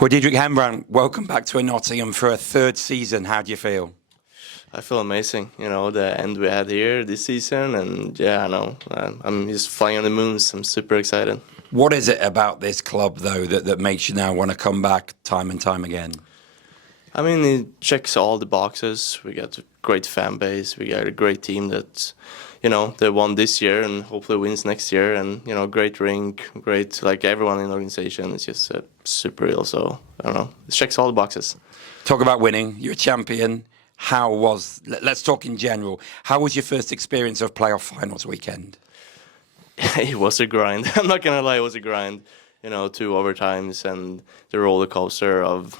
Well, Didrik Henbrant, welcome back to Nottingham for a third season. How do you feel? I feel amazing, the end we had here this season, and yeah, I know, I'm just flying on the moon, so I'm super excited. What is it about this club, though, that makes you now want to come back time and time again? I mean, it checks all the boxes. We got a great fan base, we got a great team that, they won this year and hopefully wins next year, and, great rink, great, like everyone in the organization is just super real, so, I don't know, it checks all the boxes. Talk about winning, you're a champion. Let's talk in general, how was your first experience of playoff finals weekend? It was a grind. I'm not gonna lie, it was a grind. 2 overtimes and the roller coaster of,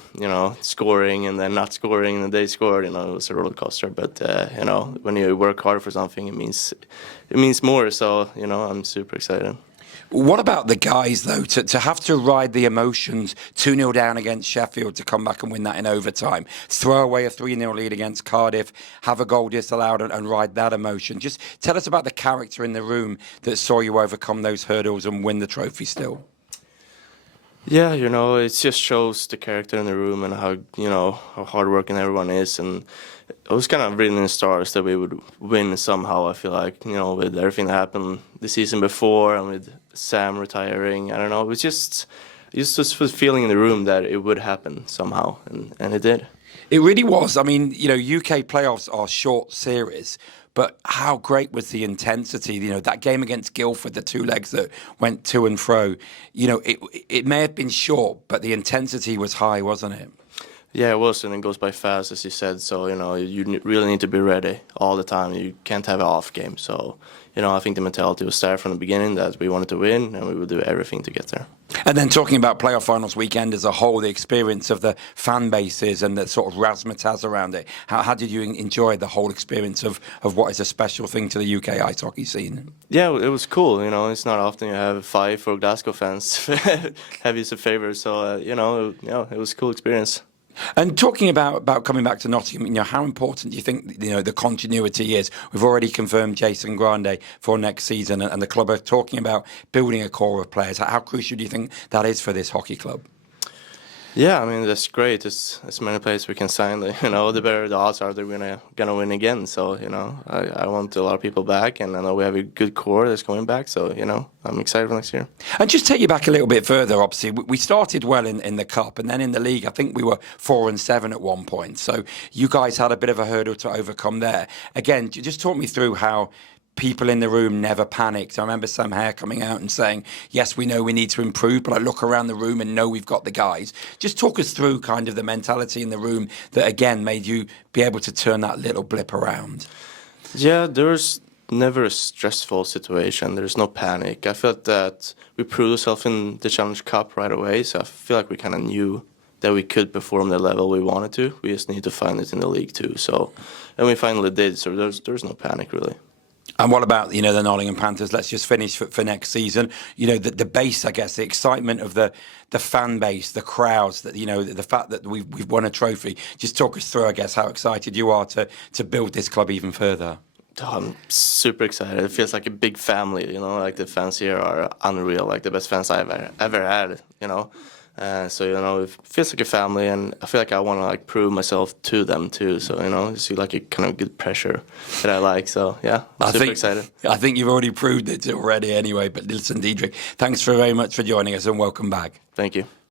scoring and then not scoring and they scored, it was a roller coaster. But, when you work hard for something, it means more. So, I'm super excited. What about the guys, though, to have to ride the emotions, 2-0 down against Sheffield, to come back and win that in overtime, throw away a 3-0 lead against Cardiff, have a goal disallowed and ride that emotion. Just tell us about the character in the room that saw you overcome those hurdles and win the trophy still. Yeah, it just shows the character in the room and how hardworking everyone is. And it was kind of written in the stars that we would win somehow, I feel like, with everything that happened the season before and with Sam retiring. I don't know, it was just was feeling in the room that it would happen somehow, and it did. It really was. I mean, UK playoffs are short series, but how great was the intensity? That game against Guildford, the 2 legs that went to and fro, it may have been short, but the intensity was high, wasn't it? Yeah, it was, and it goes by fast, as you said. So, you really need to be ready all the time. You can't have an off game. So, I think the mentality was there from the beginning that we wanted to win, and we would do everything to get there. And then talking about playoff finals weekend as a whole, the experience of the fan bases and the sort of razzmatazz around it, how did you enjoy the whole experience of what is a special thing to the UK ice hockey scene? Yeah, it was cool. It's not often you have 5 for Glasgow fans have you as a favour. So, it was a cool experience. And talking about coming back to Nottingham, how important do you think the continuity is? We've already confirmed Jason Grande for next season, and the club are talking about building a core of players. How crucial do you think that is for this hockey club? Yeah, I mean, that's great. It's as many players we can sign. The better the odds are that we're gonna win again. So, I want a lot of people back, and I know we have a good core that's coming back. So, I'm excited for next year. And just take you back a little bit further, obviously, we started well in the Cup, and then in the league, I think we were 4-7 at one point. So you guys had a bit of a hurdle to overcome there. Again, just talk me through how people in the room never panicked. I remember Sam Hare coming out and saying, yes, we know we need to improve, but I look around the room and know we've got the guys. Just talk us through kind of the mentality in the room that, again, made you be able to turn that little blip around. Yeah, there's never a stressful situation. There's no panic. I felt that we proved ourselves in the Challenge Cup right away, so I feel like we kind of knew that we could perform the level we wanted to. We just need to find it in the league too. So, and we finally did, so there's no panic really. And what about, the Nottingham Panthers? Let's just finish for next season. The base, I guess, the excitement of the fan base, the crowds, that the fact that we've won a trophy. Just talk us through, I guess, how excited you are to build this club even further. Oh, I'm super excited. It feels like a big family, like the fans here are unreal, like the best fans I've ever had, So, it feels like a family, and I feel like I want to prove myself to them too. So, it's like a kind of good pressure that I like. So, yeah, I'm super excited. I think you've already proved it already anyway. But listen, Didrik, thanks very much for joining us and welcome back. Thank you.